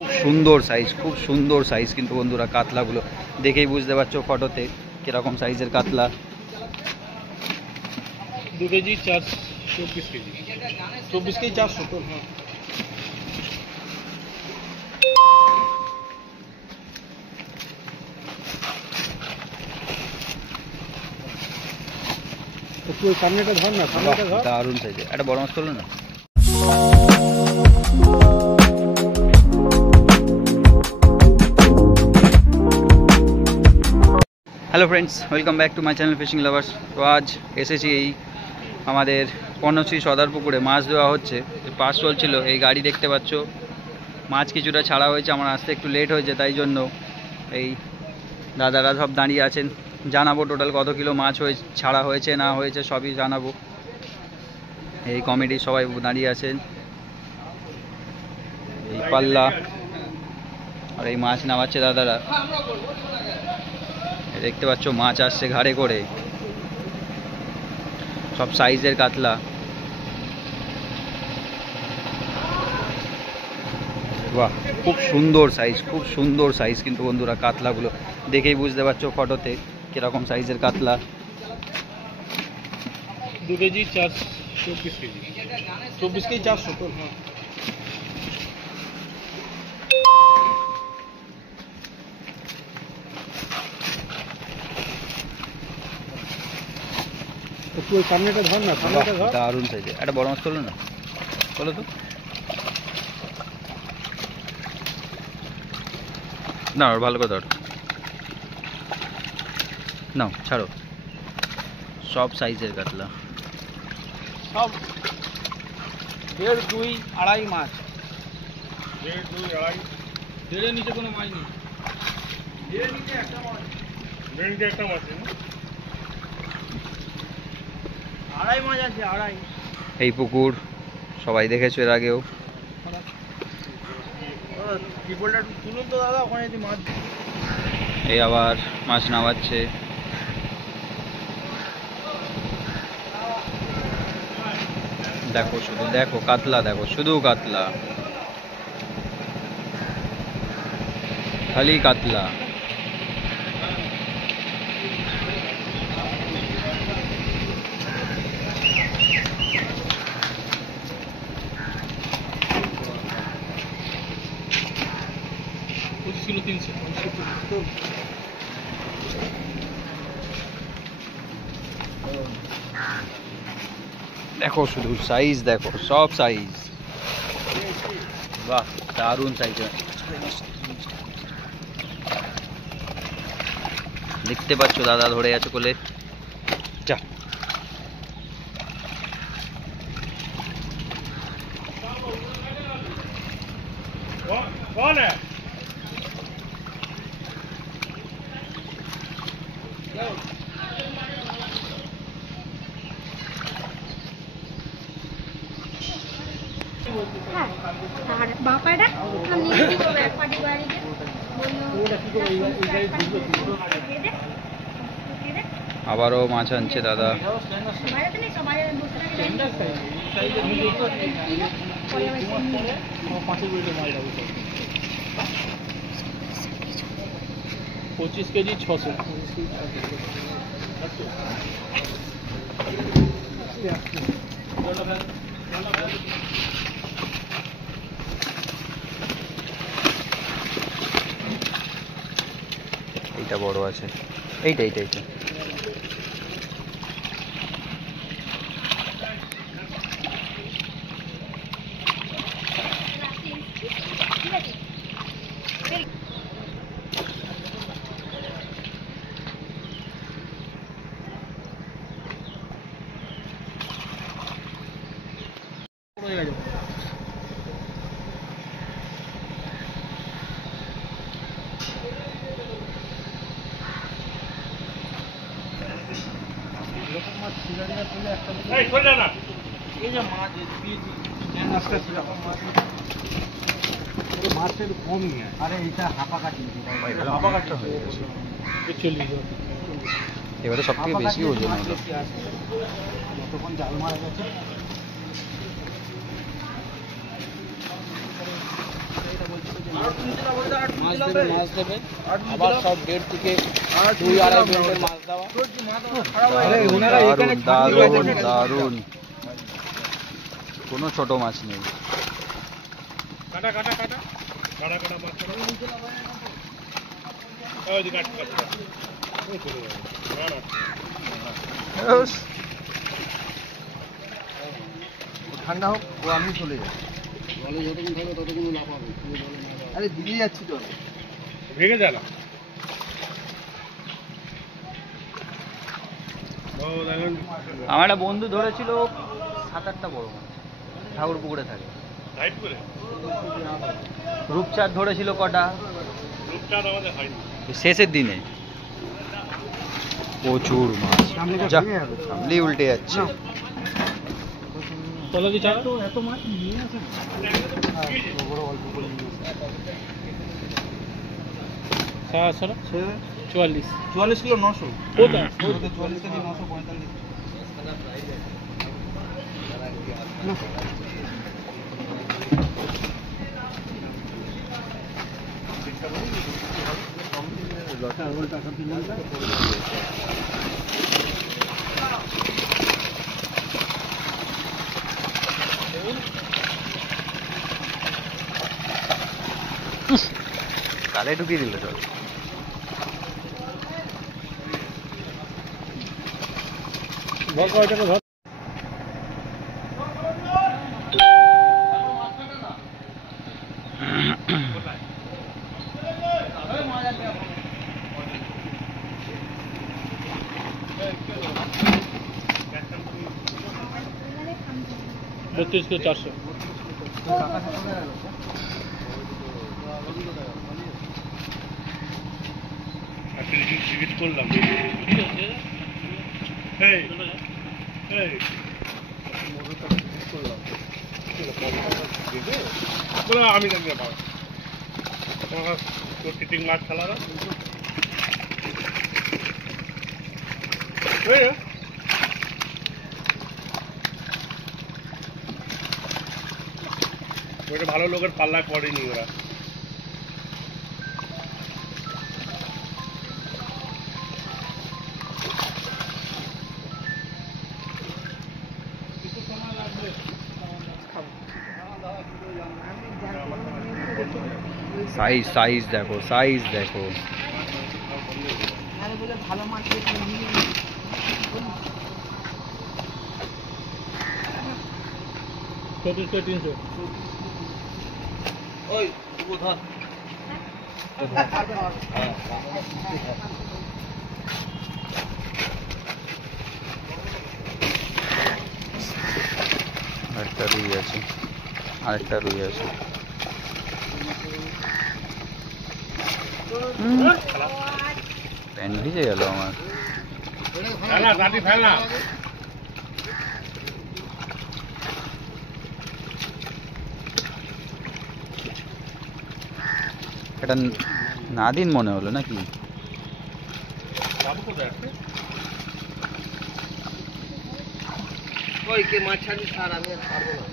সুন্দর সাইজ, খুব সুন্দর সাইজ কিন্তু বন্ধুরা কাতলাগুলো দেখেই বুঝতে পারছো ফটোতে কিরকম সাইজের কাতলা। 2 কেজি 24 কেজি 24 কেজি 400। হ্যাঁ একটু সামনেটা ধর না, সামনেটা ধর। দারুণ সাইজে একটা বড় মাছ করলো না। Hello friends, welcome back to my channel fishing lovers. তো আজ এসেছি এই আমাদের পর্ণশ্রী সদার পুকুরে মাছ দেওয়া হচ্ছে, পাস চলছিল। এই গাড়ি দেখতে পাচ্ছ, মাছ কিছুটা ছাড়া হয়েছে, আমার আসতে একটু লেট হয়েছে, তাই জন্য এই দাদারা সব দাঁড়িয়ে আছেন। জানাবো টোটাল কত কিলো মাছ ছাড়া হয়েছে না হয়েছে সবই জানাবো। এই কমিটি সবাই দাঁড়িয়ে আছেন, এই পাল্লা আর এই মাছ নামাচ্ছে দাদারা। দেখতে পাচ্ছ মাছ আসছে ঘাড়ে করে, সব সাইজের কাতলা। বাহ, খুব সুন্দর সাইজ, খুব সুন্দর সাইজ কিন্তু বন্ধুরা কাতলাগুলো দেখেই বুঝতে পারছো ফটোতে কিরকম সাইজের কাতলা। 2 কেজি 24 কেজি 24 কেজি 400। হ্যাঁ একটু সামনেটা ধর না, সামনেটা ধর। দারুণ সাইজে একটা বড় মাছ করলো না, বলো তো না, ভালো করে ধরো, নাও ছাড়ো। সব সাইজের কাতলা, সব 1.5 2 2.5 মাছ। 1.5 2 2.5 দেড়ের নিচে কোনো মাছ নেই। দেড়ের নিচে একটা মাছ, দেড়ের নিচে একটা মাছ নেই, 2.5 মাছ আছে, 2.5। এই পুকুর সবাই দেখেছো এর আগেও। ত্রিপলটা তুলুন তো দাদা, ওখানে যদি মাছ। এই আবার মাছ নামাচ্ছে। দেখো শুধু দেখো কাতলা, দেখো শুধু কাতলা, খালি কাতলা। কিলো 300। দেখো শুধু সাইজ, দেখো সব সাইজ। বাহ, দারুণ সাইজ। দেখতে পাচ্ছ দাদা ধরে আছে কোলে। যা कौन है? বাপাটা আমি পাটি বাড়িতে আবারও মাছ আনছে দাদা। 25 কেজি 600। এইটা বড় আছে, এইটা এইটা এইটা। মাছের কমই। আরে এটা হাঁপা কাটি, হাঁপা কাটটা হয়ে গেছে। এবারে সব থেকে বেশি ওজন হলো। যতক্ষণ জাল মারা গেছে মাছ দেবে আবার সব 1.5 থেকে 2-2.5 গ্রেডের মাছ দেওয়া। দারুণ দারুণ, কোনো ছোট মাছ নেই। কাটা কাটা কাটা কাটা কাটা মাছ কাটা ওই দিকে কাট কাট ঠান্ডা হোক, ও আমি চলে যাই। জলে যতক্ষণ থাকবে ততক্ষণ লাভ হবে। আরে দিল্লি যাচ্ছি তো। ভেঙে যায় না। আমার একটা বন্ধু ধরেছিল 7-8টা বড় মাছ, ঠাকুর পুকুরে থাকে। রূপচাঁদ ধরেছিল কটা, শেষের দিনে প্রচুর মাছ। যা, সামলেই উল্টে যাচ্ছে। চলো কি চাও এত মাছ নিয়ে আসে হ্যাঁ সর 44 কিলো 900। কোথায় 44 কেজি 945। কালে ঢুকিয়ে দিল সব। ঘর কয়টাকে ধর বত্রিশ কিলো 400। জিজ্ঞেস করলাম আমি জানি না তোর টিটিং মাছ খেলা না ওইটা ভালো লোকের পাল্লায় পড়েনি ওরা। সাইজ সাইজ দেখো, সাইজ দেখো। ভালো মাছ 300। ওই ধর আরেকটা রুই আছে, আরেকটা রুই আছে। প্যান্ট ভিজে গেল আমার। এটা নাদিন মনে হলো নাকি? ওই কে মাছ ছাড়ি স্যার, আমি আর পারবো না।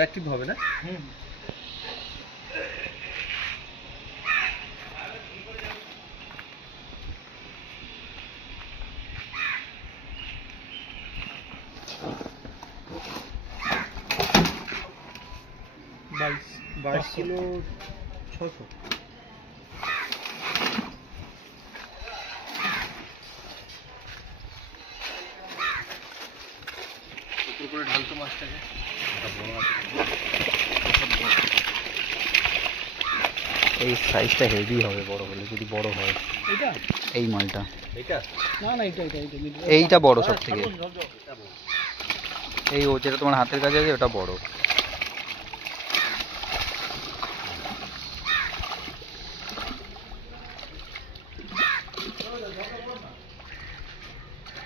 অ্যাক্টিভ হবে না? বাইশ কিলো 600। করে ঢালতো মাছটাকে। এই সাইজটা হেভি হবে বড় হলে, যদি বড় হয়। এটা এই মালটা, এটা না না এটা এইটা বড় সব থেকে। এই ও যেটা তোমার হাতের কাছে আছে ওটা বড়।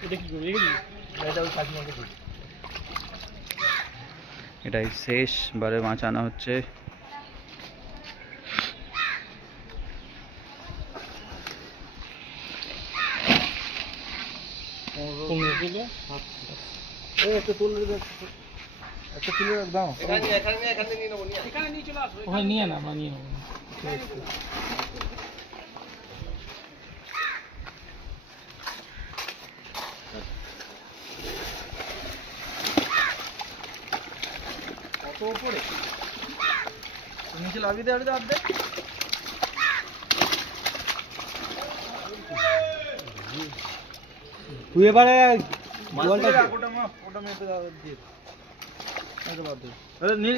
এটা কি করবি? এটা ওই কাকিমাকে দিই। এটাই শেষ বারে মাছ আনা হচ্ছে। একটা কিলো দাও। এখানে নিয়ে চলে আসো, ওখানে নিয়ে না, আমরা নিয়ে নেবো। কত উপরে? নিচে লাভিয়ে দে আর দে। তুই এবারে ওটা মেপে দাও দিয়ে। এটা বাদ দে। আরে নীল